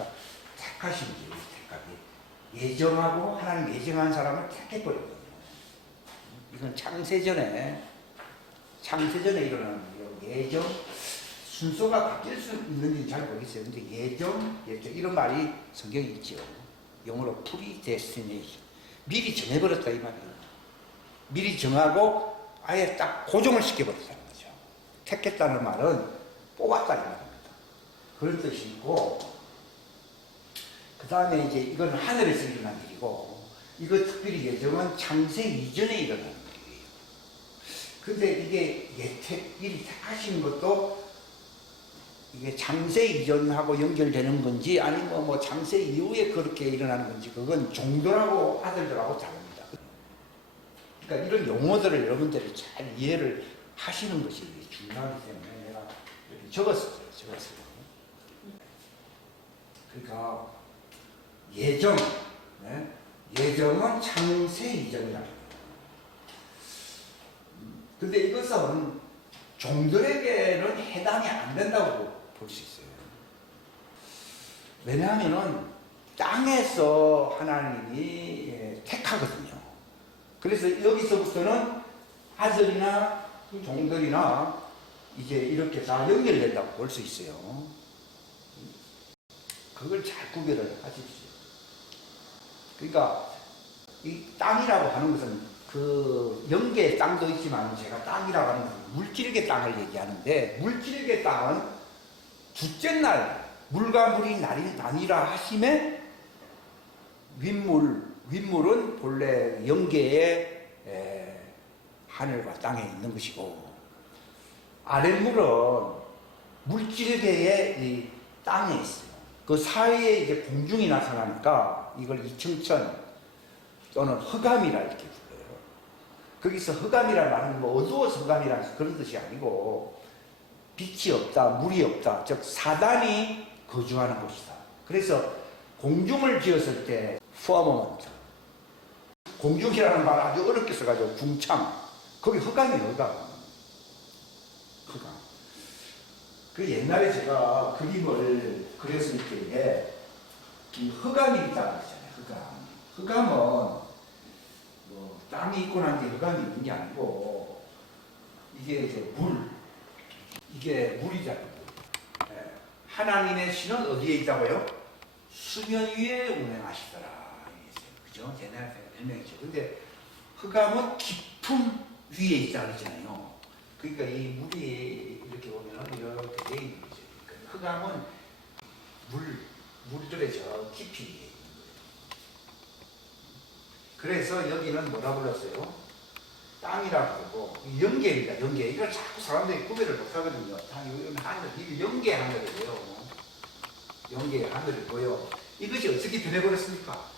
그러니까 택하신 거예요. 택하기. 예정하고 하나님 예정한 사람을 택해버리거든요. 이건 창세전에 일어나는 거예요. 예정, 순서가 바뀔 수 있는지 잘 모르겠어요. 근데 예정 이런 말이 성경에 있죠. 영어로 predestination. 미리 정해버렸다 이 말이에요. 미리 정하고 아예 딱 고정을 시켜버렸다는 거죠. 택했다는 말은 뽑았다 이 말입니다. 그런 뜻이 있고, 그 다음에 이제 이건 하늘에서 일어난 일이고, 이거 특별히 예정은 창세 이전에 일어나는 일이에요. 근데 이게 미리 택하시는 것도 이게 창세 이전하고 연결되는 건지 아니면 뭐 창세 이후에 그렇게 일어나는 건지 그건 종들하고 아들들하고 다릅니다. 그러니까 이런 용어들을 여러분들이 잘 이해를 하시는 것이 중요하기 때문에 내가 이렇게 적었어요. 그러니까 예정, 네? 예정은 창세 이전이라. 근데 이것은 종들에게는 해당이 안 된다고 볼 수 있어요. 왜냐하면은 땅에서 하나님이 택하거든요. 그래서 여기서부터는 아들이나 종들이나 이제 이렇게 다 연결된다고 볼 수 있어요. 그걸 잘 구별을 하십시오. 그러니까 이 땅이라고 하는 것은 그 영계의 땅도 있지만 제가 땅이라고 하는 것은 물질계 땅을 얘기하는데, 물질계 땅은 둘째 날 물과 물이 나뉘라 하심에 윗물은 본래 영계의 하늘과 땅에 있는 것이고, 아랫물은 물질계의 이 땅에 있어요. 그 사이에 이제 공중이 나타나니까 이걸 이층천 또는 흑암이라 이렇게 불러요. 거기서 흑암이라는 말은 뭐 어두워서 흑암이라는 그런 뜻이 아니고 빛이 없다, 물이 없다, 즉 사단이 거주하는 곳이다. 그래서 공중을 지었을 때 firmament, 공중이라는 말 아주 어렵게 써가지고 궁창, 거기 흑암이에요. 흑암. 그 옛날에 제가 그림을 그렸을 때에 이 흑암이 있다고 했잖아요. 흑암은 뭐 땅이 있고 난 뒤에 흑암이 있는 게 아니고 이게 이제 이게 물이잖아요. 하나님의 신은 어디에 있다고요? 수면 위에 운행하시더라. 그죠? 옛날에 설명했죠. 근데 흑암은 깊은 위에 있다 그러잖아요. 그러니까 이 물이 이렇게 보면 이렇게 돼 있는 거죠. 그러니까 흑암은 물들의 저 깊이 있는 거예요. 그래서 여기는 뭐라 불렀어요? 땅이라고 그러고, 영계입니다. 영계. 이걸 자꾸 사람들이 구별을 못 하거든요. 이건 하늘, 이게 영계 하늘이에요. 영계 하늘이고요. 이것이 어떻게 변해버렸습니까?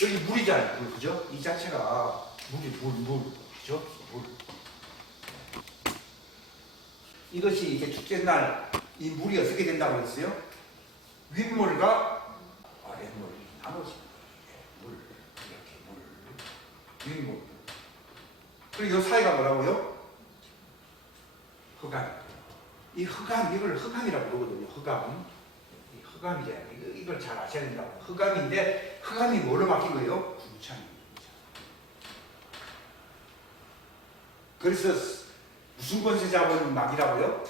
여기 물이잖아요. 물, 그죠? 이 자체가 물, 그죠? 물. 이것이 이제 축제날 이 물이 어떻게 된다고 했어요? 윗물과 아랫물이 나눠집니다. 물, 이렇게 물, 윗물. 그리고 이 사이가 뭐라고요? 흑암. 이 흑암, 이걸 흑암이라고 부르거든요. 흑암. 이 흑암이잖아요. 이걸 잘 아셔야 된다고. 흑암인데, 흑암이 뭘로 바뀐 거예요? 궁창입니다. 그래서 무슨 권세 잡은 낙이라고요?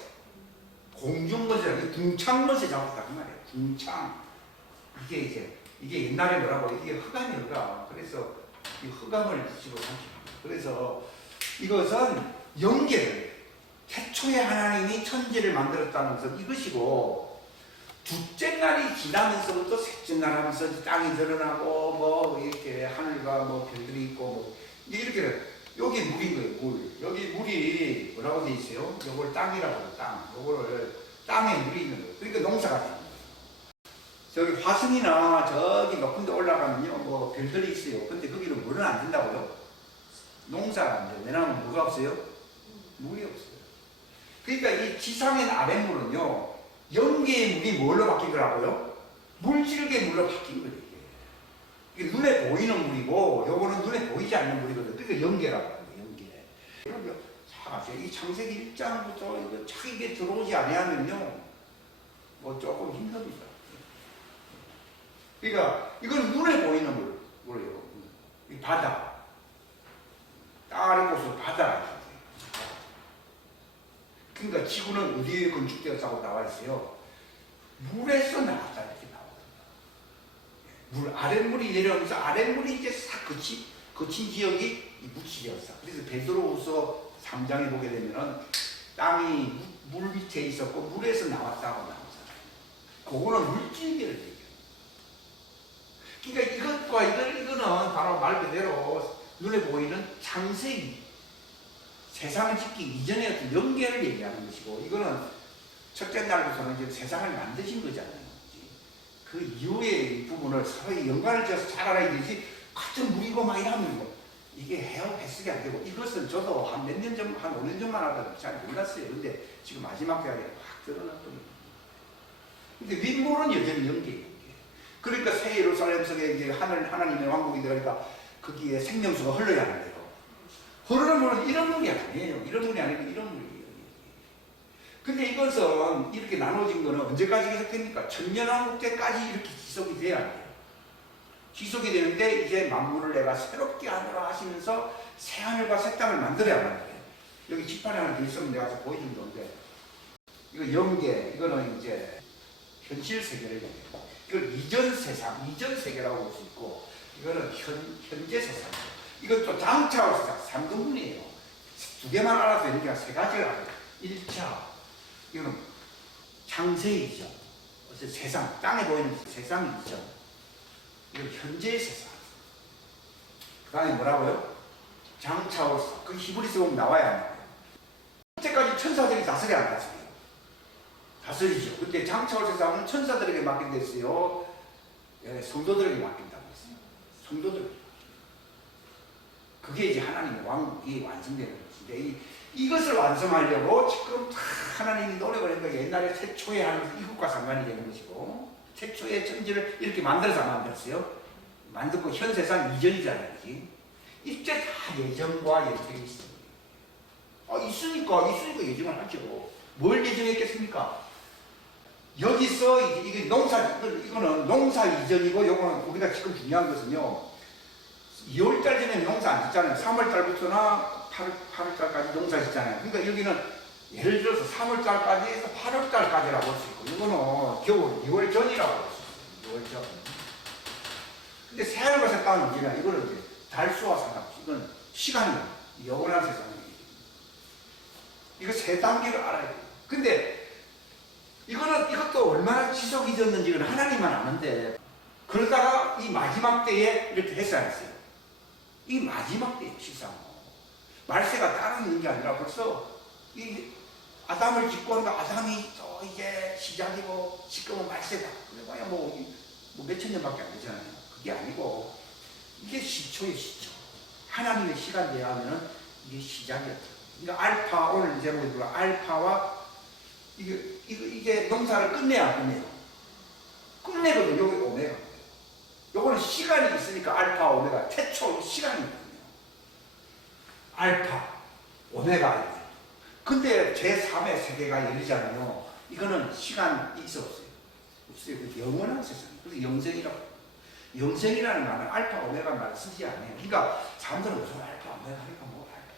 공중권세, 궁창권세 잡았다 그 말이에요. 궁창. 이게 옛날에 뭐라고? 이게 흑암이 흑암. 그래서 이 흑암을 집어삼킵니다. 그래서 이것은 영계를, 태초에 하나님이 천지를 만들었다는 것은 이것이고, 둘째 날이 지나면서부터 셋째 날 하면서 땅이 드러나고 뭐 이렇게 하늘과 뭐 별들이 있고 뭐 이렇게, 여기 물인 거예요. 물. 여기 물이 뭐라고 돼 있어요? 요걸 땅이라고 해요. 땅. 요거를 땅에 물이 있는 거예요. 그러니까 농사가 되는 거예요. 저기 화성이나 저기 높은 데 올라가면요 뭐 별들이 있어요. 근데 거기는 물은 안 된다고요? 농사가 안 돼요. 왜냐하면 뭐가 없어요? 물이 없어요. 그러니까 이 지상의 아랫물은요, 영계의 물이 뭘로 바뀐 거라고요? 물질계 물로 바뀐 거예요. 이게 눈에 보이는 물이고, 요거는 눈에 보이지 않는 물이거든요. 그러니까 영계라고 합니다. 영계. 그러면 이 창세기 1장부터 이거 착 이게 들어오지 않으면요, 뭐 조금 힘듭니다. 바다. 다른 곳으로 바다라. 그러니까 지구는 어디에 건축되었다고 나와 있어요? 물에서 나왔다 이렇게 나오거든요. 물 아랫물이 내려오면서 아랫물이 이제 싹 거친 지역이 이 묻히되었어. 그래서 베드로후서 3장에 보게 되면은 땅이 물 밑에 있었고 물에서 나왔다고 나오잖아요. 그거는 물질계를 얘기해요. 그러니까 이것과 이거는 바로 말 그대로 눈에 보이는 창세기, 세상을 짓기 이전의 어떤 연계를 얘기하는 것이고, 이거는 첫째 날부터는 이제 세상을 만드신 거잖아요. 그 이후의 부분을 서로 연관을 지어서 잘 알아야 되지, 같은 물이고 막 이러면 뭐 이게 해석이 안 되고, 이것은 저도 한 몇 년 전, 한 5년 전만 하다가 잘 몰랐어요. 근데 지금 마지막 대학에 확 드러났더니. 근데 윗물은 여전히 연계예요. 그러니까 새 예루살렘 속에 이제 하나님의 왕국이 되니까 거기에 생명수가 흘러야 하는데요. 흐르는 물은 이런 물이 아니에요. 이런 물이 아니고 이런 물이에요. 근데 이것은 이렇게 나눠진 거는 언제까지 계속됩니까? 천년왕국 때까지 이렇게 지속이 돼야 돼요. 지속이 되는데 이제 만물을 내가 새롭게 하노라 하시면서 새 하늘과 새 땅을 만들어야 하는 거예요. 여기 지판에 하나 더 있으면 내가 보여준 건데, 이거 영계, 이거는 이제 현실 세계를 얘기해요. 이걸 이전 세상, 이전 세계라고 볼 수 있고, 이거는 현재 세상. 이것도 장차의 세상, 3등분이에요. 두 개만 알아서 되는 게 아니라 세 가지를 알아요. 1차, 이거는 창세이죠. 세상, 땅에 보이는 세상이죠. 이건 현재의 세상. 그 다음에 뭐라고요? 장차의 세상. 그 히브리서 보면 나와야 합니다. 그때까지 천사들이 다스려 안 다스려요? 다스리죠. 근데 장차의 세상은 천사들에게 맡긴댔어요. 예, 성도들에게 맡긴다고 했어요. 성도들. 그게 이제 하나님의 왕국이 완성되는 것인데, 이것을 완성하려고 지금 하나님이 노력을 했던 게 옛날에 최초에 하는 이것과 상관이 되는 것이고, 최초의 천지를 이렇게 만들어서 만들었어요. 만들고 현 세상 이전이잖아요. 그치? 이때 다 예정과 예정이 있어요. 있으니까 예정을 하죠. 뭘 예정했겠습니까? 여기서 이게 이거는 농사 이전이고, 요거는 우리가 지금 중요한 것은요, 2월달 전에 농사 안 짓잖아요. 3월달부터나 8월달까지 농사 짓잖아요. 그러니까 여기는 예를 들어서 3월달까지 해서 8월달까지라고 볼 수 있고, 이거는 겨울 2월 전이라고 볼 수 있어요. 2월 전. 근데 새하늘과 새 땅은 언제냐? 이거는 이제 달수와 상관없이, 이건 시간이야. 영원한 세상이에요. 이거 세 단계를 알아야 돼요. 근데 이것도 얼마나 지속이 되었는지는 하나님만 아는데, 그러다가 이 마지막 때에 이렇게 했어 안 했어요? 이 마지막 때에 실상 말세가 따로 있는 게 아니라 벌써 이 아담을 짓고 하니까 아담이 또 이제 시작이고 지금은 말세다. 그래봐야 뭐 몇천 년밖에 안 되잖아요. 그게 아니고 이게 시초의 시초. 하나님의 시간대에 하면은 이게 시작이었다. 그러니까 알파, 오늘 제목이 뭐야? 알파와 이게 농사를 끝내야 끝내요. 끝내거든요. 여기 오메가. 요거는 시간이 있으니까 알파, 오메가. 최초 시간이거든요. 알파, 오메가. 근데 제3의 세계가 열리잖아요. 이거는 시간이 있어 없어요? 없어요. 영원한 세상. 그래서 영생이라고. 영생이라는 말은 알파, 오메가 말을 쓰지 않아요. 그러니까 사람들은 무슨 알파, 오메가 하니까 뭐 알파.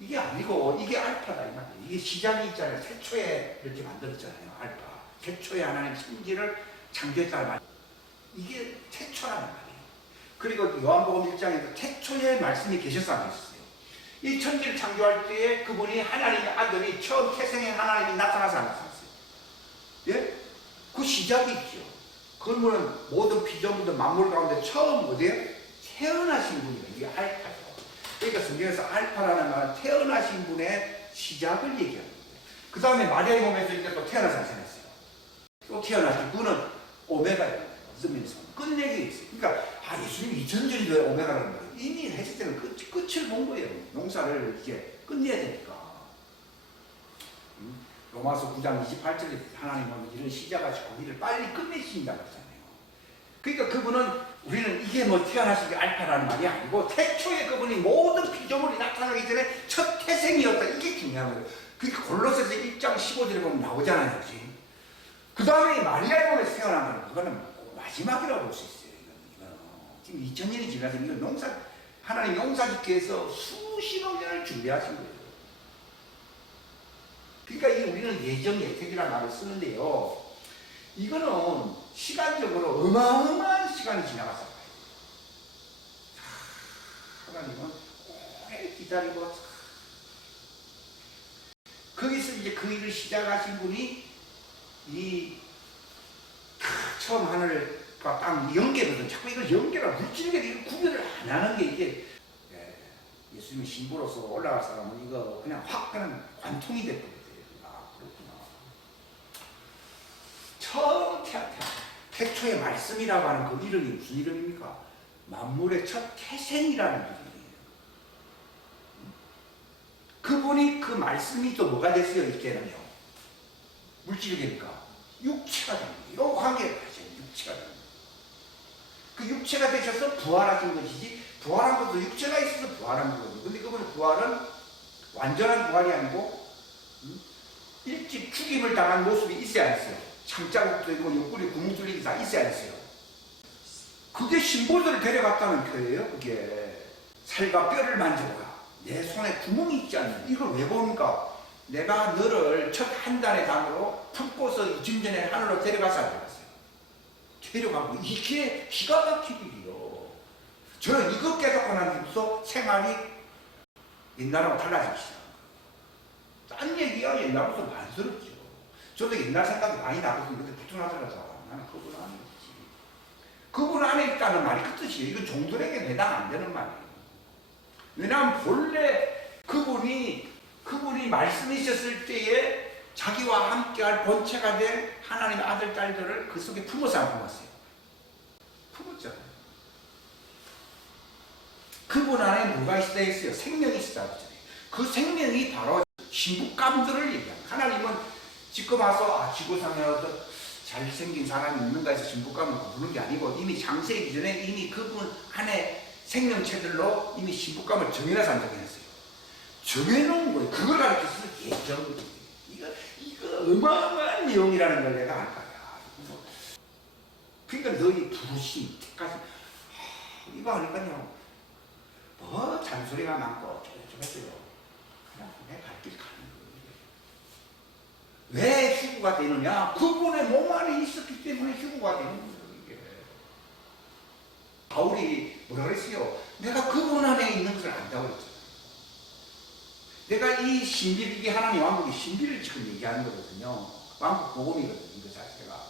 이게 아니고 이게 알파다 이 말이에요. 이게 시작이 있잖아요. 최초에 이렇게 만들었잖아요. 알파. 최초에 하나님 천지를 창조했다는 말이에요. 이게 태초라는 말이에요. 그리고 요한복음 1장에서 태초에 말씀이 계셨다고 했어요. 이 천지를 창조할 때에 그분이 하나님의 아들이 처음 태생의 하나님이 나타나서 안 나타났어요. 예? 그 시작이 있죠. 그러면 모든 피조물들 만물 가운데 처음 어디에 태어나신 분이에요. 이게 알파죠. 그러니까 성경에서 알파라는 말은 태어나신 분의 시작을 얘기하는 거예요. 그 다음에 마리아의 몸에서 이제 또 태어나서 나타났어요. 또 태어나신 분은 오메가예요. 면서 끝내기 있어요. 그러니까 예수님이 2000년이 왜 오메가라는 거예요. 이미 했을 때는 끝을 본 거예요. 농사를 이제 끝내야 되니까. 로마서 9장 28절에 하나님은 이런 시작하시고 우리를 빨리 끝내신다고 했잖아요. 그러니까 그분은 우리는 이게 뭐 태어나신 게 알파라는 말이 아니고 태초에 그분이 모든 피조물이 나타나기 전에 첫 태생이었다. 이게 중요한 거예요. 그러니까 골로새서 1장 15절에 보면 나오잖아요. 그 다음에 마리아의 몸에서 태어난 거는 그거는 마지막이라고 볼 수 있어요. 이건. 지금 2000년이 지나서 이건 농사 하나님 용서짓기 위해서 수십억 년을 준비하신 거예요. 그러니까 우리는 예정 예택이라는 말을 쓰는데요. 이거는 시간적으로 어마어마한 시간이 지나갔어요. 하나님은 오래 기다리고 거기서 이제 그 일을 시작하신 분이 처음 하늘과 땅 연계거든. 자꾸 이걸 연계라 물질계 이걸 구별을 안 하는 게 이게 예수님의 신부로서 올라갈 사람은 이거 그냥 확 그냥 관통이 됐거든요. 아, 그렇구나. 처음 태초의 말씀이라고 하는 그 이름이 무슨 이름입니까? 만물의 첫 태생이라는 이름이에요. 그분이 그 말씀이 또 뭐가 됐어요? 이제는요. 물질계니까 육체가 됩니다. 이 관계가 가죠. 육체가 됩니다. 그 육체가 되셔서 부활하신 것이지 부활한 것도 육체가 있어서 부활한 거거든요. 근데 그분의 부활은 완전한 부활이 아니고 일찍 죽임을 당한 모습이 있어야 했어요. 창자국도 있고 옆구리 구멍 뚫리기 다 있어야 했어요. 그게 신부들을 데려갔다는 표예요. 그게 살과 뼈를 만져보라. 내 손에 구멍이 있지 않냐. 이걸 왜 봅니까? 내가 너를 첫 한 달의 담으로 품고서 증전의 하늘로 데려가서 안 데려갔어요. 데려가고 이게 기가 막히게 일이요. 저는 이거 깨닫고 난 뒤부터 생활이 옛날하고 달라지기 시작한 거예요. 딴 얘기가 옛날부터 만들었죠. 저도 옛날 생각이 많이 나거든요. 근데 부tun하더라도 나는 그분 안에 있지. 그분 안에 있다는 말이 그 뜻이에요. 이건 종들에게 해당 안 되는 말이에요. 왜냐하면 본래 그분이 말씀이셨을 때에 자기와 함께할 본체가 된 하나님의 아들, 딸들을 그 속에 품어서 안 품었어요? 품었잖아요. 그분 안에 뭐가 있다 했어요? 생명이 있다 했잖아요. 그 생명이 바로 신부감들을 얘기합니다. 하나님은 지금 와서 지구상에 어떤 잘생긴 사람이 있는가 해서 신부감을 부르는 게 아니고 이미 창세기 전에 이미 그분 안에 생명체들로 이미 신부감을 정해놔서 안정해놨어요. 정해놓은 거예요. 그걸 가르쳐서 예정거든요. 이거 어마어마한 내용이라는 걸 내가 알 거야. 그러니까 너희 부르심, 택까지 이거 하니까요. 뭐 잔소리가 많고 저랬어요. 그냥 내 갈 길 가는 거예요. 왜 휴구가 되느냐? 그분의 몸 안에 있었기 때문에 휴구가 되는 거예요. 이게. 바울이 뭐라 그랬어요? 내가 그분 안에 있는 것을 안다고 그랬잖아요. 내가 이 신비를, 이게 하나님 왕국의 신비를 지금 얘기하는 거거든요. 왕국 복음이거든요. 이거 자체가.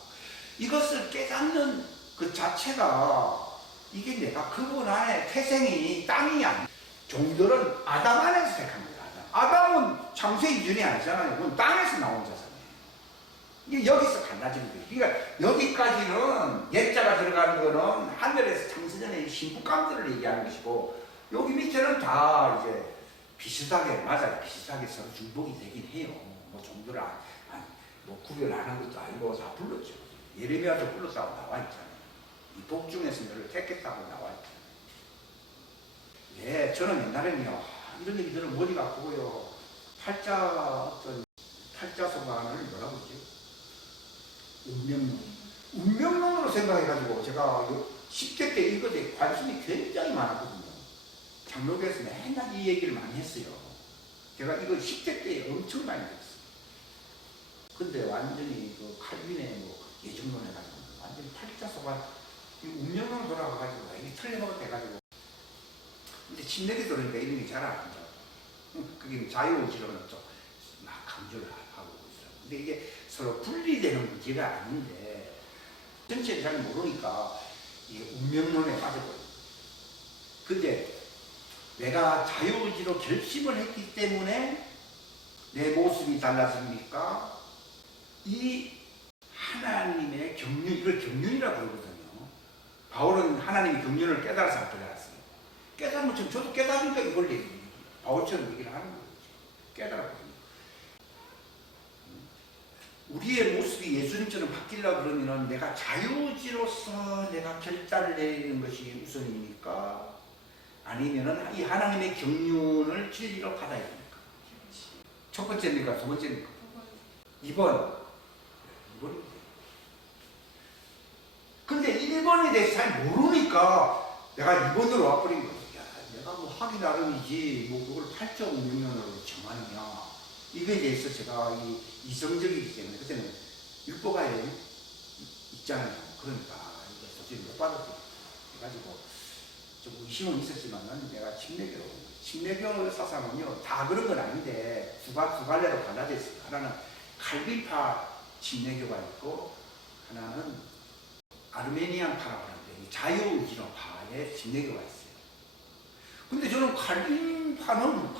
이것을 깨닫는 그 자체가 이게 내가 그분 안에 태생이 땅이 아니야. 종들은 아담 안에서 택한 거예요. 아담은 창세 이전이 아니잖아요. 그건 땅에서 나온 자잖아요. 이게 여기서 갈라지는 거예요. 그러니까 여기까지는 옛자가 들어가는 거는 하늘에서 창세전의 신부감들을 얘기하는 것이고 여기 밑에는 다 이제 비슷하게, 맞아요. 비슷하게 서로 중복이 되긴 해요. 뭐 종들을 뭐 구별하는 것도 아니고 다 불렀죠. 예레미야도 불렀다고 나와 있잖아요. 이 복 중에서 너를 택했다고 나와 있잖아요. 예, 저는 옛날에는요, 이런 얘기 들으면 머리가 아프고요. 팔자소관을 뭐라고 그러죠? 운명론으로 생각해가지고 제가 10대 때 이것에 관심이 굉장히 많았거든요. 장로교에서 맨날 이 얘기를 많이 했어요. 제가 이거 10대 때 엄청 많이 들었어요. 근데 완전히 그 칼빈의 뭐 예정론 해가지고 완전히 팔자소관 운명론 돌아가가지고 이게 틀려먹었다 해가지고 근데 침례기 들으니까 이런 게 잘 안 나죠. 그게 자유의지로는 좀 막 강조를 하고 있어요. 근데 이게 서로 분리되는 문제가 아닌데 전체를 잘 모르니까 이게 운명론에 빠져버려요. 근데 내가 자유의지로 결심을 했기 때문에 내 모습이 달라집니까? 이 하나님의 경륜, 이걸 경륜이라고 그러거든요. 바울은 하나님의 경륜을 깨달아서 안 깨달았어요. 깨달으면 저도 깨달으니까 이걸 얘기해요. 바울처럼 얘기를 하는 거죠. 깨달았거든요. 우리의 모습이 예수님처럼 바뀌려고 그러면 내가 자유의지로서 내가 결단을 내리는 것이 우선입니까? 아니면은 이 하나님의 경륜을 진리로 받아야 됩니까? 첫 번째입니까? 두 번째입니까? 2번. 2번입니다. 근데 1번에 대해서 잘 모르니까 내가 2번으로 와버린 거예요. 야, 내가 하기 나름이지 뭐 그걸 8.6년으로 정하느냐 이거에 대해서 제가 이성적이기 때문에 그때는 율법가에 있잖아요. 그러니까 이거 도저히 못 받았죠. 해가지고 좀 의심은 있었지만은 내가 침례교 사상은요 다 그런 건 아닌데 두 갈래로 갈라져 있어요. 하나는 칼빈파 침례교가 있고 하나는 아르메니안파라고 하는데 자유의지론파의 침례교가 있어요. 근데 저는 칼빈파는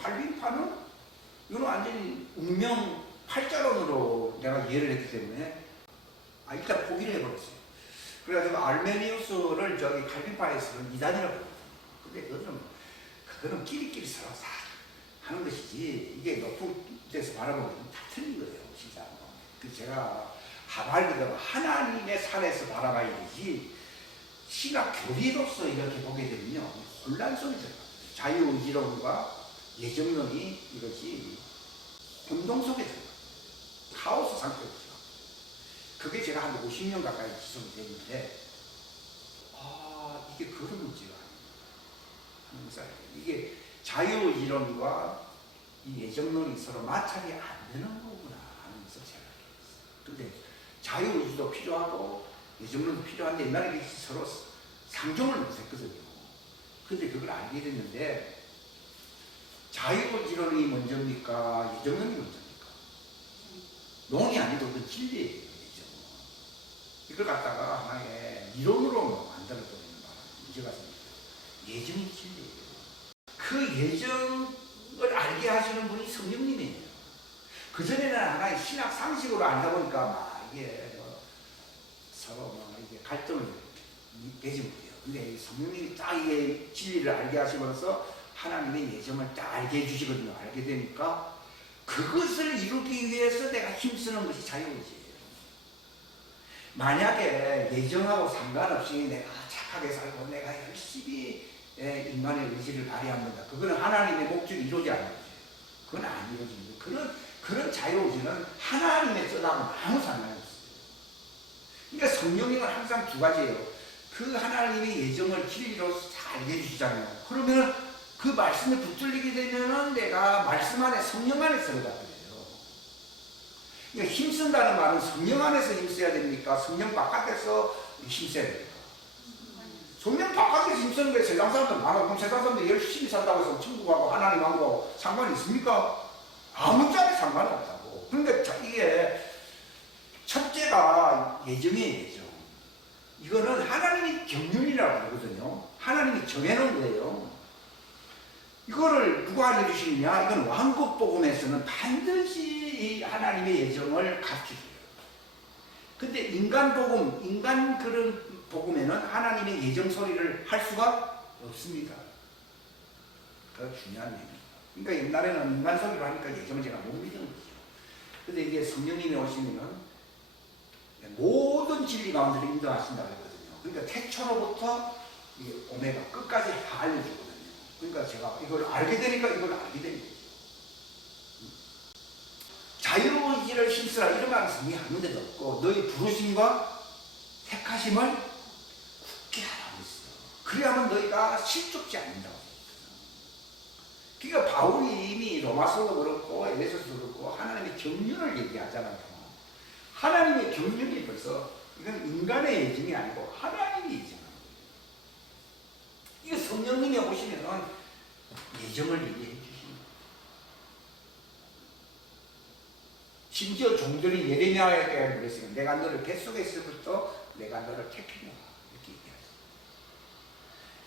이거는 완전히 운명 팔자론으로 내가 이해를 했기 때문에 일단 포기를 해버렸어요. 그래가지고 알메니우스를 저기 칼빈파에서는 이단이라고 부르거든요. 근데 그거는 끼리끼리 서로 하는 것이지 이게 높은 데서 바라보면 다 틀린 거예요. 진짜. 그 제가 하발기도 하나님의 산에서 바라봐야 되지 신학 교리로서 이렇게 보게 되면요 혼란성이 들어가요. 자유의지론과 예정론이 이것이 혼동 속에 들어가요. 카오스 상태로 들어가요. 그게 제가 한 50년 가까이 지속이 됐는데 이게 그런 문제가 아니에요. 이게 자유의지론과 이 예정론이 서로 마찰이 안 되는 거구나 하면서 제가 알겠어요. 근데 자유의지도 필요하고 예정론도 필요한데 옛날에 서로 상종을 못했거든요. 근데 그걸 알게 됐는데 자유의지론이 먼저입니까? 예정론이 먼저입니까? 논이 아니고 그 진리예요. 이걸 갖다가 하나의 이론으로 만들어버리는 바람에 문제가 생깁니다. 예정이 진리예요. 그 예정을 알게 하시는 분이 성령님이에요. 그전에는 하나의 신학 상식으로 알다 보니까 이게 서로 이게 갈등을 내지 못해요. 근데 성령님이 딱 이게 진리를 알게 하시면서 하나님의 예정을 딱 알게 해주시거든요. 알게 되니까 그것을 이루기 위해서 내가 힘쓰는 것이 자유의지예요. 만약에 예정하고 상관없이 내가 착하게 살고 내가 열심히 인간의 의지를 발휘합니다. 그거는 하나님의 목적이 이루어지지 않는 거죠. 그건 안 이루어집니다. 그런 자유의지는 하나님의 뜻하고는 아무 상관이 없어요. 그러니까 성령님은 항상 두 가지예요. 그 하나님의 예정을 진리로 잘 알게 해주시잖아요. 그러면 그 말씀에 붙들리게 되면은 내가 말씀 안에 성령 안에 들어가게 돼요. 그러니까 힘쓴다는 말은 성령 안에서 힘써야 됩니까? 성령 바깥에서 힘써야 됩니까? 성령 바깥에서 힘쓰는 게 세상 사람들 많아. 그럼 세상 사람들 열심히 산다고 해서 천국하고 하나님하고 상관이 있습니까? 아무 짝에 상관이 없다고. 그러니까 이게 첫째가 예정이에요. 예정. 이거는 하나님이 경륜이라고 하거든요. 하나님이 정해놓은 거예요. 이거를 누가 알려주시느냐? 이건 왕국복음에서는 반드시 이 하나님의 예정을 가르쳐줘요. 근데 인간 그런 복음에는 하나님의 예정 소리를 할 수가 없습니다. 그게 중요한 얘기입니다. 그러니까 옛날에는 인간 소리로 하니까 예정을 제가 못 믿는 거죠. 근데 이게 성령님이 오시면은 모든 진리 가운데를 인도하신다고 했거든요. 그러니까 태초로부터 이 오메가 끝까지 다 알려주거든요. 그러니까 제가 이걸 알게 되니까 이걸 알게 되는 거죠. 자유의지를 힘쓰라 이런 말은 성경에 아무 데도 없고 너희 부르심과 택하심을 굳게 하라고 했어요. 그래야만 너희가 실족지 않는다고 했어요. 그러니까 바울이 이미 로마서도 그렇고 에베소서도 그렇고 하나님의 경륜을 얘기하잖아요. 하나님의 경륜이 벌써 이건 인간의 예정이 아니고 하나님의 예정이에요. 이거 성령님이 오시면 예정을 얘기해 주십니다. 심지어 종들이 예레미야에게 그랬어요. 내가 너를 뱃속에 있을부터 내가 너를 택했노라 이렇게 얘기하죠.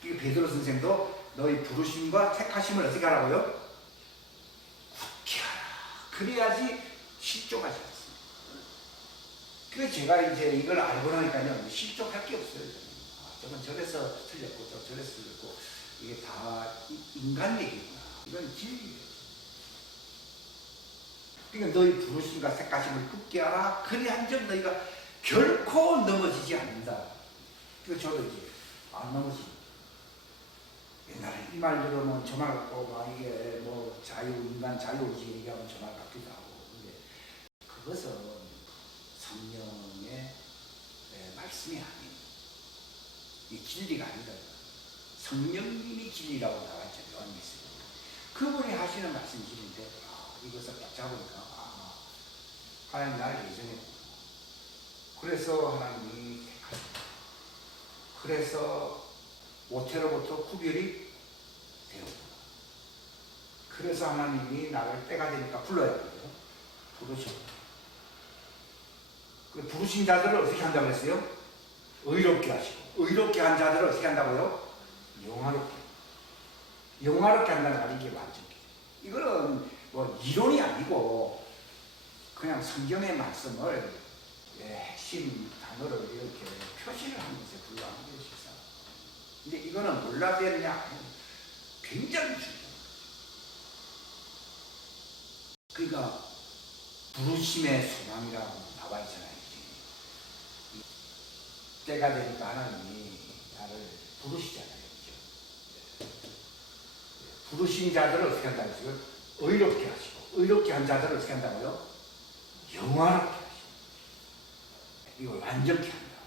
이거 베드로 선생도 너희 부르심과 택하심을 어떻게 하라고요? 굳게 하라. 그래야지 실족하지 않습니다. 그래서 제가 이제 이걸 알고 나니까요 실족할 게 없어요. 저건 저래서 틀렸고 저래서 틀렸고 이게 다 인간 얘기구나. 이건 진리예요. 그러니까 너희 부르심과 택하심을 굳게 하라. 그리 한점 너희가 결코 넘어지지 않는다. 그래서 저도 이제 안 넘어지. 옛날에 이 말 들으면 저 말 갖고 이게 뭐 인간 자유의지 얘기하면 저 말 같기도 하고. 근데 그것은 성령의 말씀이 아니에요. 이 진리가 아니다. 성령님이 진리라고 나와있죠. 요한일서. 그분이 하시는 말씀이신데 이것을 딱 잡으니까 하나님 나를 예정했구나. 그래서 하나님이 택하셨다. 그래서 모태로부터 구별이 되었구나. 그래서 하나님이 나를 때가 되니까 불러야 돼요. 부르셨다. 부르신 자들을 어떻게 한다고 했어요? 의롭게 하시고. 의롭게 한 자들을 어떻게 한다고요? 영화롭게. 영화롭게 한다는 말이 이게 완전히. 이거는 뭐 이론이 아니고 그냥 성경의 말씀을 핵심 단어를 이렇게 표시를 하는 것에 불과한 것이죠. 근데 이거는 몰라야 되느냐? 굉장히 중요해요. 그러니까 부르심의 소망이라고 나와 있잖아요. 때가 되니까 하나님이 나를 부르시잖아요. 부르신 자들을 어떻게 한다고 했어요? 의롭게 하시고. 의롭게 한 자들을 어떻게 한다고요? 영화롭게 하시고. 이걸 완전케 한다.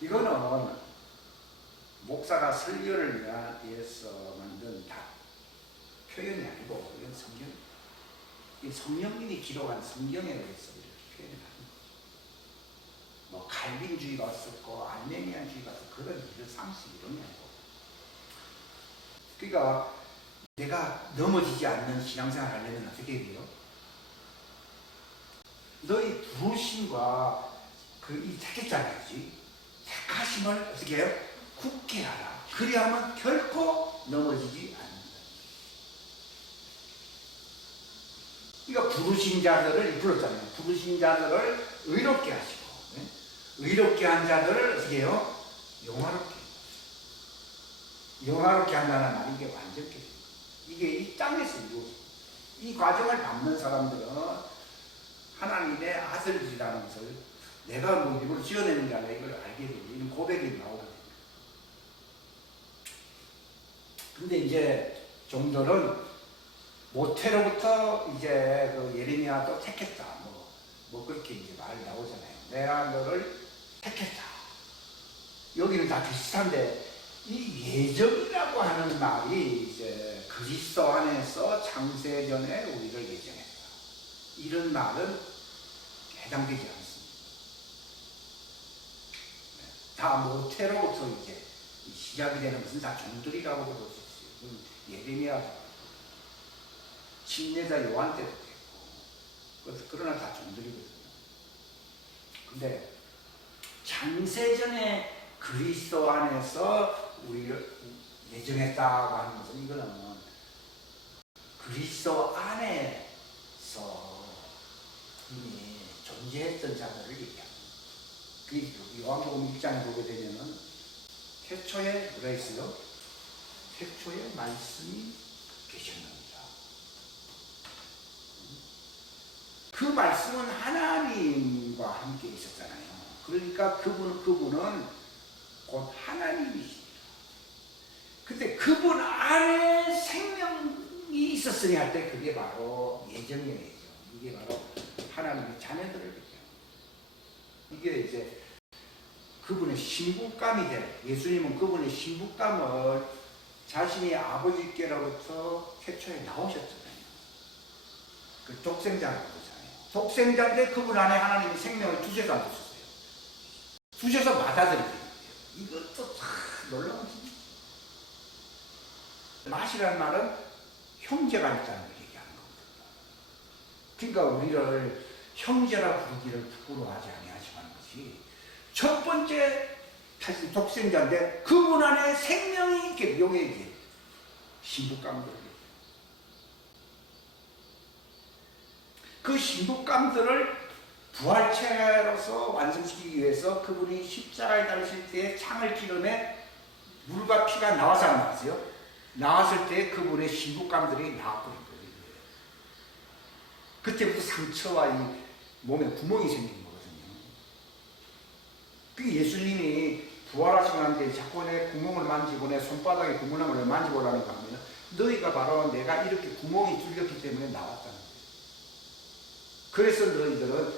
이거는 목사가 설교를 위해서 만든 다 표현이 아니고 이건 성경. 이 성령님이 기록한 성경에 의해서 이렇게 표현을 합니다. 뭐 칼빈주의가 없었고 알메니안주의가 없었고 그런 이런 상식 이런 게 아니고. 그러니까 내가 넘어지지 않는 신앙생활 하려면 어떻게 해야 돼요? 너희 부르심과 이 택했잖아요지. 택하심을 어떻게 해요? 굳게 하라. 그리하면 결코 넘어지지 않는다. 그러니까 부르신 자들을 불렀잖아요. 부르신 자들을 의롭게 하시고, 네? 의롭게 한 자들을 어떻게 해요? 영화롭게. 영화롭게 한다는 말이 이게 완전히 이게 이 땅에서 이루어져요. 이 과정을 밟는 사람들은 하나님의 아들이라는 것을 내가 뭐 일부러 지어내는 게 아니라 이걸 알게 되고 이런 고백이 나오게 됩니다. 근데 이제 종들은 모태로부터 이제 그 예레미야도 택했다. 뭐 그렇게 이제 말이 나오잖아요. 내가 너를 택했다. 여기는 다 비슷한데 이 예정이라고 하는 말이 이제 그리스도 안에서 창세전에 우리를 예정했다. 이런 말은 해당되지 않습니다. 다 모태로부터 이제 시작이 되는 것은 다 종들이라고 볼 수 있어요. 예레미야도 침례자 요한 때도 됐고, 그러나 다 종들이거든요. 근데 창세전에 그리스도 안에서 우리를 예정했다고 하는 것은 이거는 그리스도 안에서 이미 존재했던 자들을 얘기합니다. 그 요한복음 1장에 보게 되면은 태초에 뭐가 있어요? 태초에 말씀이 계셨습니다. 그 말씀은 하나님과 함께 있었잖아요. 그러니까 그분은 곧 하나님이십니다. 근데 그분 안에 생명이 있었으니 할 때 그게 바로 예정의 예정. 이게 바로 하나님의 자녀들을 얘기합니다. 이게 이제 그분의 신부감이 돼. 예수님은 그분의 신부감을 자신이 아버지께로부터 태초에 나오셨잖아요. 그 독생자라고 그러잖아요. 독생자인데 그분 안에 하나님이 생명을 두셔서 안 두셨어요. 두셔서 받아들이게. 이것도 참 놀라운 일이죠. 맛이라는 말은 형제가 있다는 걸 얘기하는 겁니다. 그러니까 우리를 형제라 부르기를 부끄러워하지 아니하지만 것이 첫 번째 독생자인데 그분 안에 생명이 있게 용해지 신부감들을 그 신부감들을 부활체로서 완성시키기 위해서 그분이 십자가에 달리실 때 창을 찌르매 물과 피가 나와서 안 나왔어요? 나왔을 때 그분의 신부감들이 나왔거든요. 그때부터 상처와 이 몸에 구멍이 생긴 거거든요. 그 예수님이 부활하시고 난 뒤에 자꾸 내 구멍을 만지고 내 손바닥에 구멍을 만지고라니까 하면 너희가 바로 내가 이렇게 구멍이 뚫렸기 때문에 나왔다는 거예요. 그래서 너희들은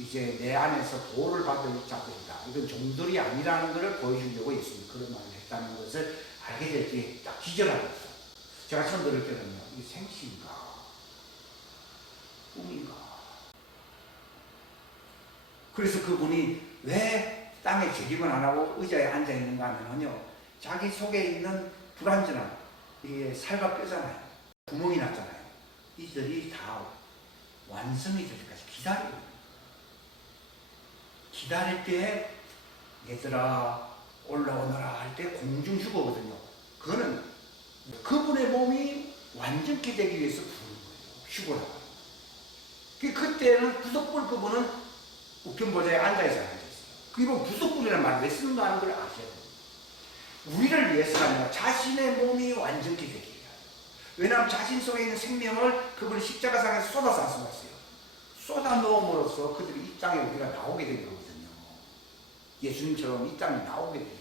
이제 내 안에서 보호를 받을 자들이다. 이건 종들이 아니라는 것을 보여주려고 예수님이 그런 말을 했다는 것을 알게 될 때 딱 기절하겠어. 제가 처음 들을 때는요, 이게 생시인가? 꿈인가? 그래서 그분이 왜 땅에 재림을 안 하고 의자에 앉아 있는가 하면요, 자기 속에 있는 불완전한 이게 살과 뼈잖아요. 구멍이 났잖아요. 이들이 다 완성이 될 때까지 기다리고 기다릴 때 얘들아 올라오너라 할 때 공중휴거거든요. 그거는 그분의 몸이 완전히 되기 위해서 부르는 거예요. 휴거라고. 그때는 부속불 그분은 우편보좌에 앉아있어요. 그리고 부속불이라는 말을 왜 쓰는가 하는 걸 아셔야 돼요. 우리를 위해서가 아니라 자신의 몸이 완전히 되기 위하여. 왜냐하면 자신 속에 있는 생명을 그분이 십자가상에서 쏟아서 안쓰었어요. 쏟아 놓음으로써 그들이 이 땅에 우리가 나오게 된 거거든요. 예수님처럼 이 땅에 나오게 된 거예요.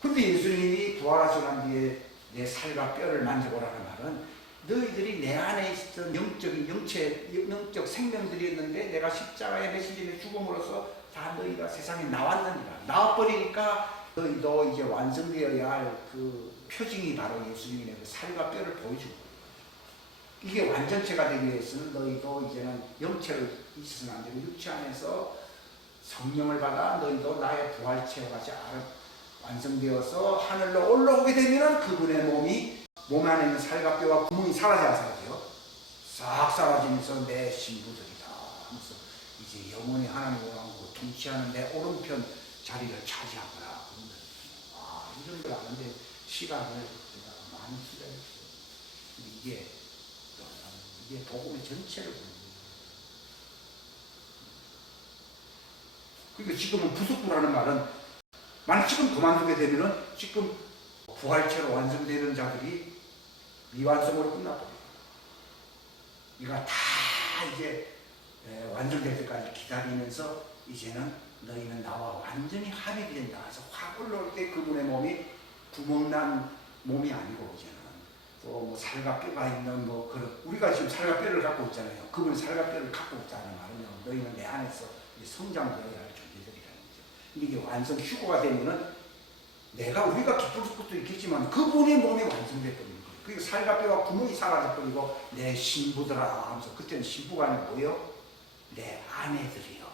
근데 예수님이 부활하시고 난 뒤에 내 살과 뼈를 만져보라는 말은 너희들이 내 안에 있었던 영적인 영적 생명들이었는데 내가 십자가에 매실림에 죽음으로써 다 너희가 세상에 나왔느니라. 나와버리니까 너희도 이제 완성되어야 할 그 표징이 바로 예수님의 그 살과 뼈를 보여주고, 이게 완전체가 되기 위해서는 너희도 이제는 영체를 있어서는 안 되고 육체 안에서 성령을 받아 너희도 나의 부활체와 같이 완성되어서 하늘로 올라오게 되면 그분의 몸이 몸 안에 있는 살과 뼈와 구멍이 사라져요. 싹 사라지면서 내 신부들이다 하면서 이제 영원히 하나님과 왕국을 통치하는 내 오른편 자리를 차지하거라. 이런 걸 아는데 시간을 제가 많이 쓰여했어요. 이게 복음의 전체를 보는 거예요. 그러니까 지금은 부속부라는 말은 만약 지금 그만두게 되면은 지금 부활체로 완성되는 자들이 미완성으로 끝나버려요. 이거 다 이제 완성될 때까지 기다리면서 이제는 너희는 나와 완전히 합이 된다. 그래서 확 올라올 때 그분의 몸이 구멍난 몸이 아니고 이제는 또 뭐 살과 뼈가 있는 뭐 그런, 우리가 지금 살과 뼈를 갖고 있잖아요. 그분은 살과 뼈를 갖고 있다는 말은요, 너희는 내 안에서 성장되어야 할 존재들이라는 거죠. 근데 이게 완성 휴거가 되면은 우리가 기쁠 것도 있겠지만 그분의 몸이 완성돼 버리는 거예요. 그리고 살과 뼈와 구멍이 사라져 버리고 내 신부들아 하면서, 그때는 신부가 아니고 뭐요? 내 아내들이요.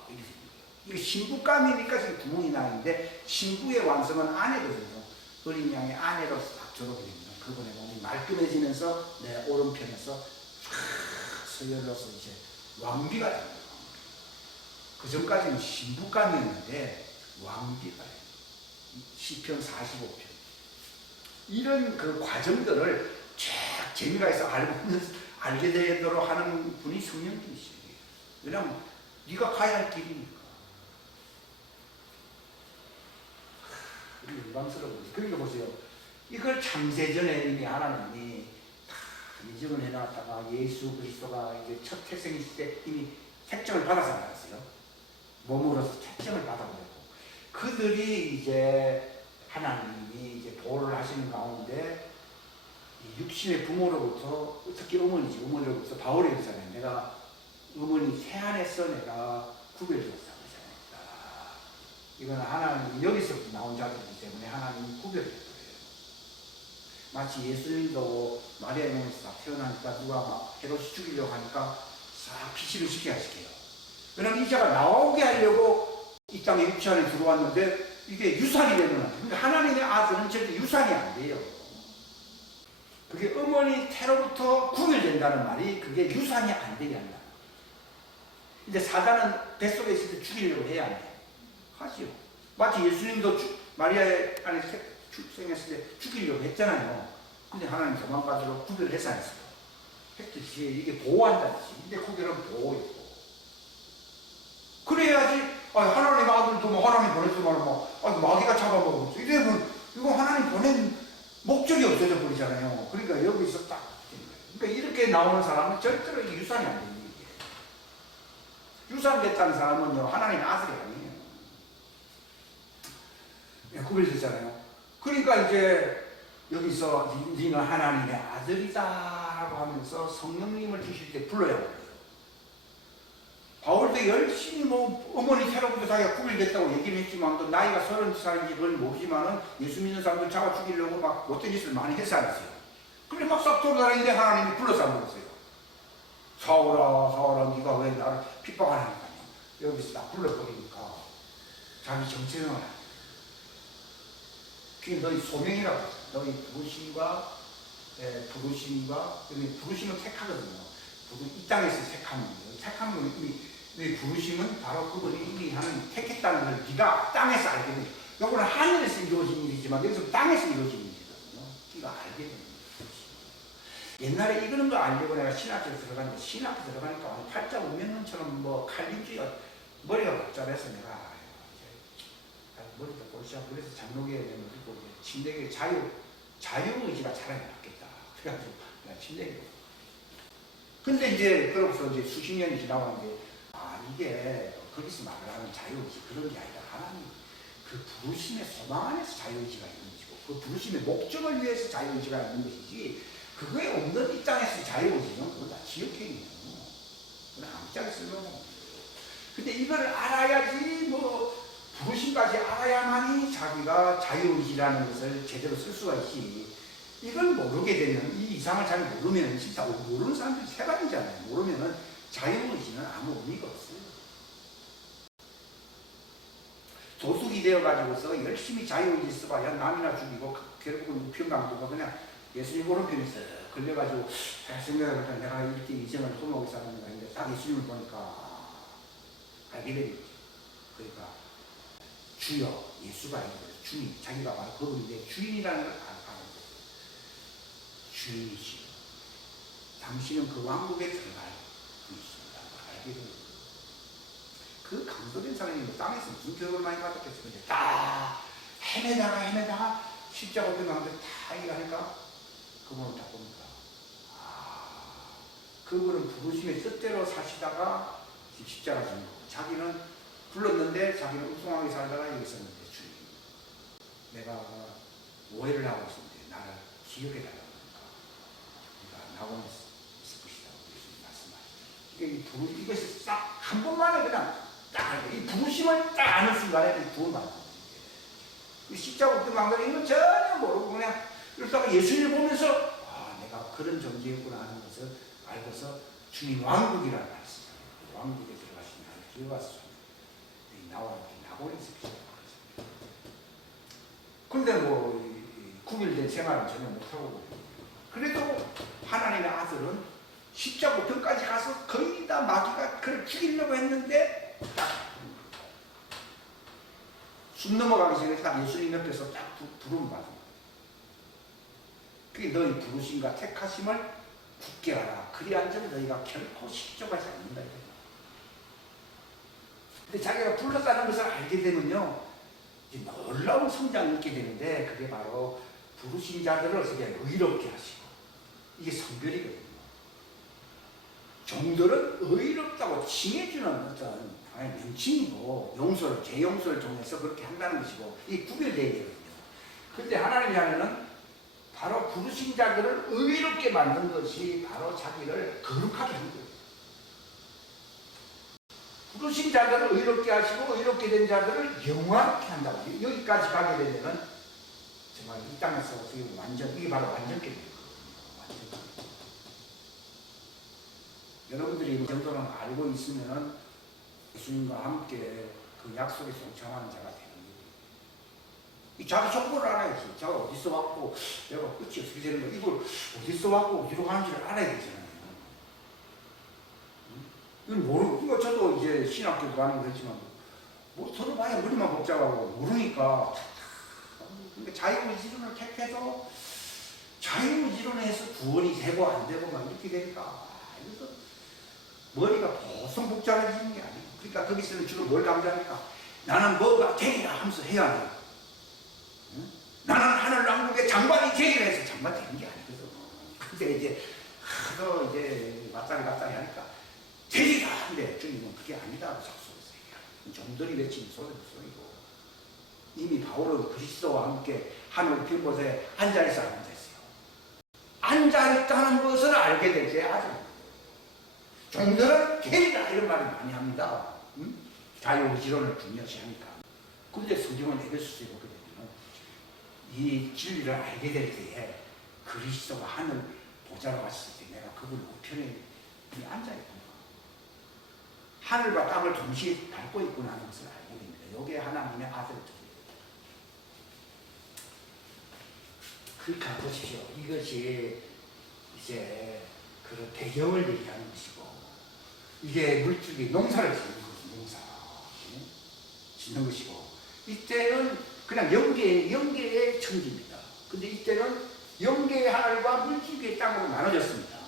이게 신부감이니까 지금 구멍이 나는데 신부의 완성은 아내거든요. 어린 양의 아내로서 딱 졸업이 됩니다. 그분의 몸이 말끔해지면서 내 오른편에서 서열로서 이제 왕비가 됩니다. 그 전까지는 신부감이었는데 왕비가 돼요. 시편 45편. 이런 그 과정들을 쫙 재미가 있어 알게 되도록 하는 분이 성령님이시에요. 왜냐하면 네가 가야 할 길이니까. 영광스러워요. 그러니까 보세요. 이걸 창세전에 이미 하나님이 다 예정을 해놨다가 예수 그리스도가 이제 첫 태생했을 때 이미 택정을 받아서 나왔어요. 몸으로서 택정을 받아버렸고, 그들이 이제 하나님이 이제 보호를 하시는 가운데 육신의 부모로부터, 특히 어머니로부터 바울이 그러잖아요. 내가 어머니 태 안에서 내가 구별되었다. 이건 하나님 여기서부터 나온 자들이기 때문에 하나님이 구별했어요. 마치 예수님도 마리아의 몸에서 딱 태어나니까 누가 막 헤롯이 죽이려고 하니까 싹 피치를 시켜야 시켜요. 왜냐하면 이 자가 나오게 하려고 이 땅에 육체 안에 들어왔는데 이게 유산이 되면 안 돼요. 그러니까 하나님의 아들은 절대 유산이 안 돼요. 그게 어머니 태로부터 구별된다는 말이 그게 유산이 안 되게 한다. 근데 사단은 뱃속에 있을 때 죽이려고 해야 안 돼요. 하지요. 마치 예수님도 마리아의 안에 출생했을 때 죽이려고 했잖아요. 근데 하나님 도망가도록 구별해서 안 했어요. 했듯이 이게 보호한다는 거지. 근데 구별은 보호였고. 그래야지, 하나님 아들도 뭐 하나님 보냈지만 마귀가 잡아먹었어. 이러면 이거 하나님 보낸 목적이 없어져 버리잖아요. 그러니까 여기서 딱. 그러니까 이렇게 나오는 사람은 절대로 유산이 안 됩니다. 유산됐다는 사람은요, 하나님 아들이 아니에요. 구별됐잖아요. 그러니까 이제 여기서 너는 하나님의 아들이다 라고 하면서 성령님을 주실 때 불러야 해요. 바울 바울도 열심히 뭐 어머니 태로부터 자기가 9일 됐다고 얘기를 했지만 또 나이가 30살인지 그걸 모르지만은 예수 믿는 사람들 잡아 죽이려고 막 못된 짓을 많이 했어 안 했어요. 그래 막 싹 돌아다니는데 하나님이 불러서 안 불렀어요. 사울아 사울아 네가 왜 나를 핍박하는 거냐. 여기서 딱 불러버리니까 자기 정체성을 알아요. 그게 너희 소명이라고 했어요. 너희 부르심과 부르심은 택하거든요. 이 땅에서 택하는 거예요. 택하는 건 너희 부르심은 바로 그분이 이미 하는 택했다는 걸 네가 땅에서 알게 돼요. 이거는 하늘에서 이루어진 일이지만 여기서 땅에서 이루어진 일이거든요. 네가 알게 되는 거예요. 옛날에 이거는 거 알려고 내가 신학교에 들어갔는데 신학교 들어가니까 팔자 우면론처럼 뭐 칼림주의가 머리가 복잡해서 내가 머리도 골치야. 그래서 장로교에 그리고 침례교회 자유의지가 차라리 낫겠다. 그래가지고 내가 침례교회. 근데 이제 그러고서 이제 수십 년이 지나왔는데 이게 거기서 말하는 자유의지 그런 게 아니라 하나님 그 부르심의 소망 안에서 자유의지가 있는 것이고 그 부르심의 목적을 위해서 자유의지가 있는 것이지 그거에 없는 이 땅에서 자유의지는 그건 다 지역행위예요. 그건 아무 짝에 쓸모없는. 근데 이걸 알아야지 뭐 부르심까지 알아야만이 자기가 자유의지라는 것을 제대로 쓸 수가 있지. 이걸 모르게 되면 이 이상을 잘 모르면 진짜 모르는 사람들이 세반이잖아요. 모르면은 자유의지는 아무 의미가 없어요. 도둑이 되어가지고서 열심히 자유의지 써봐야 남이나 죽이고 결국은 우편강도가 그냥 예수님 오른편에 있어요. 걸려가지고 잘 생각해보니까 내가 이렇게 이생을 소목에 살았는가 했는데 딱 예수님을 보니까 알게 되겠지. 그러니까 주여 예수가 아니고 주인 자기가 바로 그분인데 주인이라는 걸 알아요. 주인이시여 당신은 그 왕국에 들어갈 분이십니다. 알게 되는 그 강도된 사람이 뭐 땅에서 무슨 교육을 많이 받았겠어요. 근데 딱 헤매다가 십자가 없는 가운데 다 일하니까 그분을 딱 봅니다. 그분은 부르심의 뜻대로 사시다가 십자가 지는 거고 자기는 불렀는데 자기는 웅성하게 살다가 여기 있었는데 주님 내가 오해를 하고 있었는데 나를 기억해달라고 하고 있을 것이라고 예수님 말씀하시죠. 이것이 딱 한 번만에 그냥 딱 이 부르심을 딱 아는 순간에 이 구원 받는 거예요. 십자가 없던 망설이 이건 전혀 모르고 그냥 이러다가 예수님을 보면서 내가 그런 존재였구나 하는 것을 알고서 주님 왕국이라는 말씀 왕국에 들어가시면 기어가서 나와 함께 나고는 있습니다. 근데 뭐 9일 된 생활은 전혀 못하고 그래도 하나님의 아들은 십자가 우편까지 가서 거의 다 마귀가 그를 죽이려고 했는데 숨 넘어가기 전에 딱 예수님 옆에서 딱 부름 받은 거예요. 그게 너희 부르심과 택하심을 굳게 하라. 그리한즉 너희가 결코 실족하지 않는다. 근데 자기가 불렀다는 것을 알게 되면요 이제 놀라운 성장을 있게 되는데 그게 바로 부르신 자들을 어떻게 의롭게 하시고 이게 성별이거든요. 종들은 의롭다고 칭해주는 어떤 명칭이고 용서를 재용서를 통해서 그렇게 한다는 것이고 이게 구별되어야 되거든요. 그런데 하나님이 하면은 바로 부르신 자들을 의롭게 만든 것이 바로 자기를 거룩하게 하는 거예요. 부르신 자들을 의롭게 하시고 의롭게 된 자들을 영화롭게 한다고. 여기까지 가게 되면은 정말 이 땅에서 어떻게 보면 완전 이게 바로 완전케 되는 거거든요. 여러분들이 이 정도는 알고 있으면은 예수님과 함께 그 약속에 동참하는 자가 되는 거예요. 이 자기 정보를 알아야지. 자가 어디서 왔고 내가 끝이 어떻게 되는 거야. 이걸 어디서 왔고 어디로 가는지를 알아야 되잖아요. 이건 모르고, 이거 저도 이제 신학교도 가는 거 했지만, 뭐, 저도 봐야 머리만 복잡하고, 모르니까. 그러니까 자유의지론을 택해도, 자유의지론에서 구원이 되고 안 되고 막 이렇게 되니까, 이거 머리가 보통 복잡해지는 게 아니에요. 그러니까 거기서는 주로 뭘 강조합니까? 나는 뭐가 되리라 하면서 해야 돼요. 응? 나는 하늘 왕국의 장관이 되리라 해서 장관 되는 게 아니거든. 근데 이제, 하도 이제 맞다리 하니까, 되리라 한데 주님은 그게 아니다고 작성했어요. 종들이 외치는 소리고 이미 바울은 그리스도와 함께 하늘 빌보에 앉아있어 안 됐어요. 앉아있다는 것을 알게 되지 아주 종들은 게이다 이런 말을 많이 합니다. 응? 자유의지론을 중요시하니까. 근데 성경은 에베소서에 보게 되면 이 진리를 알게 될 때에 그리스도가 하늘 보좌로 갔을 때 내가 그분 우편에 앉아있구나. 하늘과 땅을 동시에 밟고 있구나 하는 것을 알게 됩니다. 이게 하나님의 아들의 그러니까 보십시오. 이것이 이제 그 배경을 얘기하는 것이고, 이게 물줄기 농사를 짓는 것이 농사 짓는 것이고, 이때는 그냥 영계의 천지입니다. 근데 이때는 영계의 하늘과 물줄기의 땅으로 나눠졌습니다.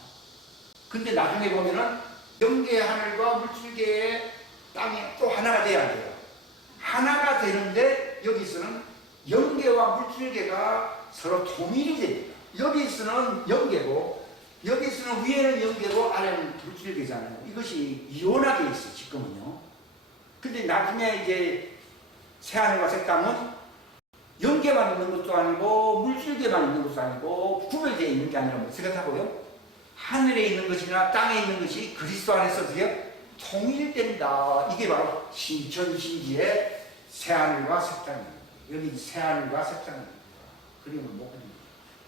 근데 나중에 보면은 영계의 하늘과 물줄기의 땅이 또 하나가 돼야 돼요. 하나가 되는데 여기서는 영계와 물줄기가 서로 통일이 됩니다. 여기서는 영계고, 여기서는 위에는 영계고, 아래는 물줄기잖아요. 이것이 이원하게 있어요, 지금은요. 근데 나중에 이제 새하늘과 새 땅은 영계만 있는 것도 아니고, 물줄기만 있는 것도 아니고, 구별되어 있는 게 아니라 뭐 생각하고요. 하늘에 있는 것이나 땅에 있는 것이 그리스도 안에서 어떻게 통일된다. 이게 바로 신천신지의 새하늘과 새 땅입니다. 여기 새하늘과 새 땅입니다. 그림은 뭐 그립니다.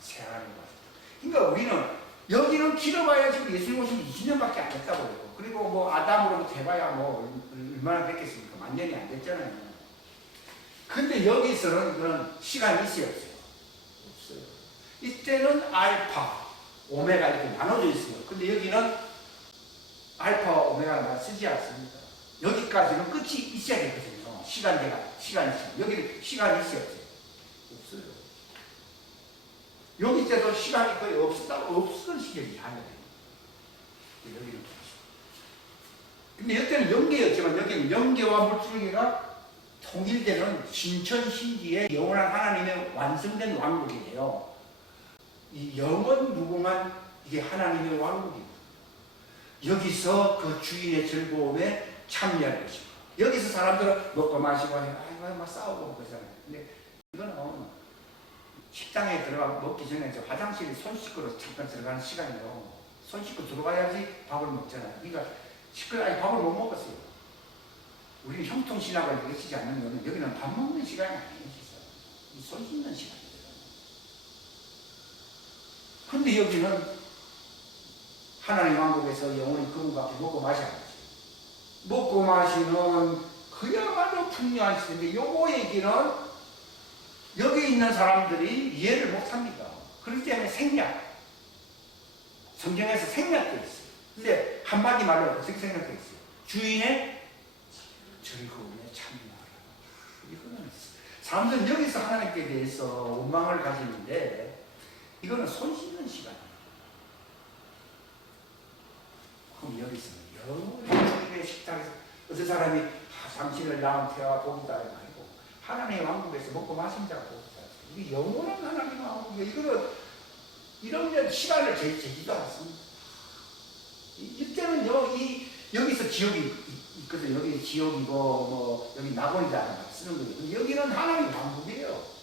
새하늘과 새 땅. 그러니까 우리는 여기는 길어봐야 지금 예수님 오신 지 20년밖에 안 됐다고 그래요. 그리고 뭐 아담으로부터 해봐야 뭐 얼마나 됐겠습니까? 만년이 안 됐잖아요. 근데 여기서는 그런 시간이 있어요, 없어요? 없어요. 이때는 알파, 오메가 이렇게 나눠져 있어요. 근데 여기는 알파와 오메가가 쓰지 않습니다. 여기까지는 끝이 있어야 되거든요. 시간이 있어요. 여기는 시간이 있어요, 없어요? 여기 때도 시간이 거의 없었던 시절이 아니에요. 여기는. 근데 이때는 영계였지만 여기는 영계와 물줄기가 통일되는 신천신지의 영원한 하나님의 완성된 왕국이에요. 이 영원 무궁한 이게 하나님의 왕국입니다. 여기서 그 주인의 즐거움에 참여할 것입니다. 여기서 사람들은 먹고 마시고 막 싸우고 그러잖아요. 근데 이거는 식당에 들어가 먹기 전에 화장실에 손 씻고 잠깐 들어가는 시간이에요. 손 씻고 들어가야지 밥을 먹잖아요. 그러니까 밥을 못 먹었어요. 우리는 형통신학을 가르치지 않는 거는 여기는 밥 먹는 시간이 아니에요. 이 손 씻는 시간이에요. 근데 여기는 하나님 왕국에서 영원히 그분밖에 먹고 마셔야 하지. 먹고 마시는 그야말로 풍요한 시대인데 요거 얘기는 여기 있는 사람들이 이해를 못합니다. 그렇기 때문에 생략. 성경에서 생략되어 있어요. 근데 한마디 말로 어떻게 생략되어 있어요? 주인의 즐거움에 참여하라. 이거는 사람들은 여기서 하나님께 대해서 원망을 가지는데 이거는 손 씻는 시간이에요. 그럼 여기서는 영원히 주님의 식탁에서 어떤 사람이 당신을 낳은 태와 복이다 아니고 하나님의 왕국에서 먹고 마신 자가 복이다. 이게 영원한 하나님의 왕국이에요. 이거는 이런 시간을 재지도 않습니다. 이때는 여기서 지옥이 있거든. 여기 지옥이고 뭐 여기 낙원이다 쓰는 거예요. 여기는 하나님의 왕국이에요.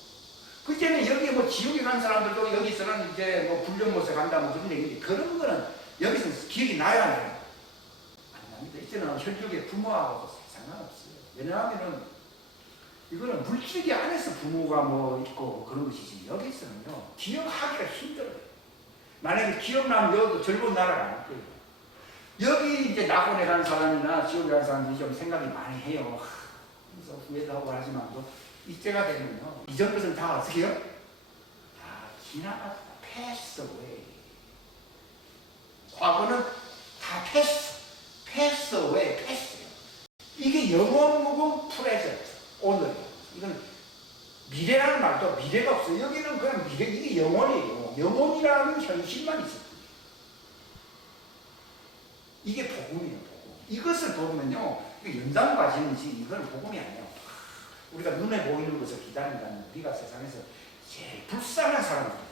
그때는 여기 뭐 지옥에 간 사람들도 여기서는 이제 뭐 불륜못에 간다 뭐 그런 얘기인데 그런 거는 여기서 기억이 나야 해요. 안 납니다. 이때는 혈육의 부모하고 상관없어요. 왜냐하면은 이거는 물질기 안에서 부모가 뭐 있고 그런 것이지 여기서는요 기억하기가 힘들어요. 만약에 기억나면 여기도 젊은 나라가 아닐 거예요. 여기 이제 낙원에 간 사람이나 지옥에 간 사람들이 좀 생각이 많이 해요. 그래서 후회도 하고 하지만 이때가 되면요 이전 것은 다 어떻게 해요? 다 지나갔다. 패스 웨이. 과거는 다 패스 웨이, 패스예요. 이게 영원 무궁 프레젠트, 오늘. 이건 미래라는 말도 미래가 없어요. 여기는 그냥 미래, 이게 영원이에요. 영원이라는 현실만 있어요. 이게 복음이에요, 복음. 이것을 보면요, 연장 과정이지, 이건 복음이 아니에요. 우리가 눈에 보이는 것을 기다린다는 우리가 세상에서 제일 불쌍한 사람입니다.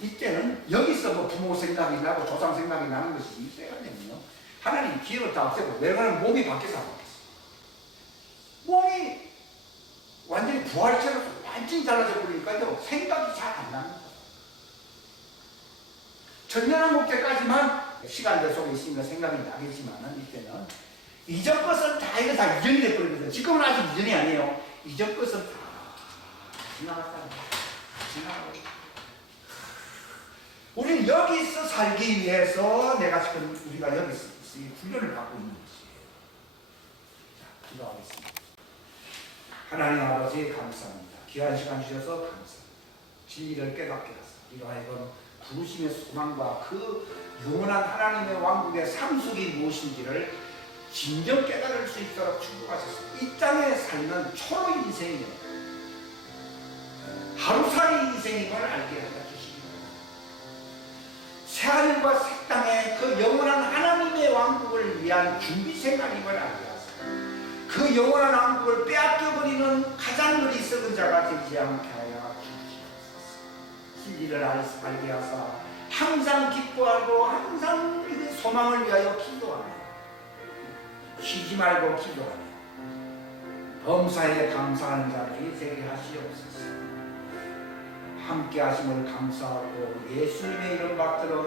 이때는 여기서 뭐 부모 생각이 나고 조상 생각이 나는 것이 이때가 되면요. 하나님 기억을 다 없애고 내가는 몸이 바뀌어서 안 바뀌었어. 몸이 완전히 부활체로 완전히 달라져 버리니까요. 생각이 잘 안 납니다. 천년왕국 때까지만 시간대 속에 있으니까 생각이 나겠지만은 이때는 이전 것은 다 이거 다 이전이 돼버리거든. 지금은 아직 이전이 아니에요. 이전 것은 다 지나갔다. 지나가고. 우리는 여기서 살기 위해서 내가 지금 우리가 여기서 이 훈련을 받고 있는 것이에요. 자, 기도하겠습니다. 하나님 아버지 감사합니다. 귀한 시간 주셔서 감사합니다. 진리를 깨닫게 하소서. 우리가 이건 부르심의 소망과 그 영원한 하나님의 왕국의 상속이 무엇인지를 진정 깨달을 수 있도록 축복하셔서 이 땅에 살면 초로 인생이에요. 하루살이 인생인 걸 알게 하여 주시기 바랍니다. 새하늘과 새 땅의 그 영원한 하나님의 왕국을 위한 준비 생활인 걸 알게 하소서. 그 영원한 왕국을 빼앗겨버리는 가장 어리석은 자가 되지 않게 하여 주시옵소서. 진리를 알게 하사 항상 기뻐하고 항상 소망을 위하여 기도하며 쉬지 말고 기도하며 범사에 감사하는 자들이 되게 하시옵소서. 함께 하심을 감사하고 예수님의 이름 받들어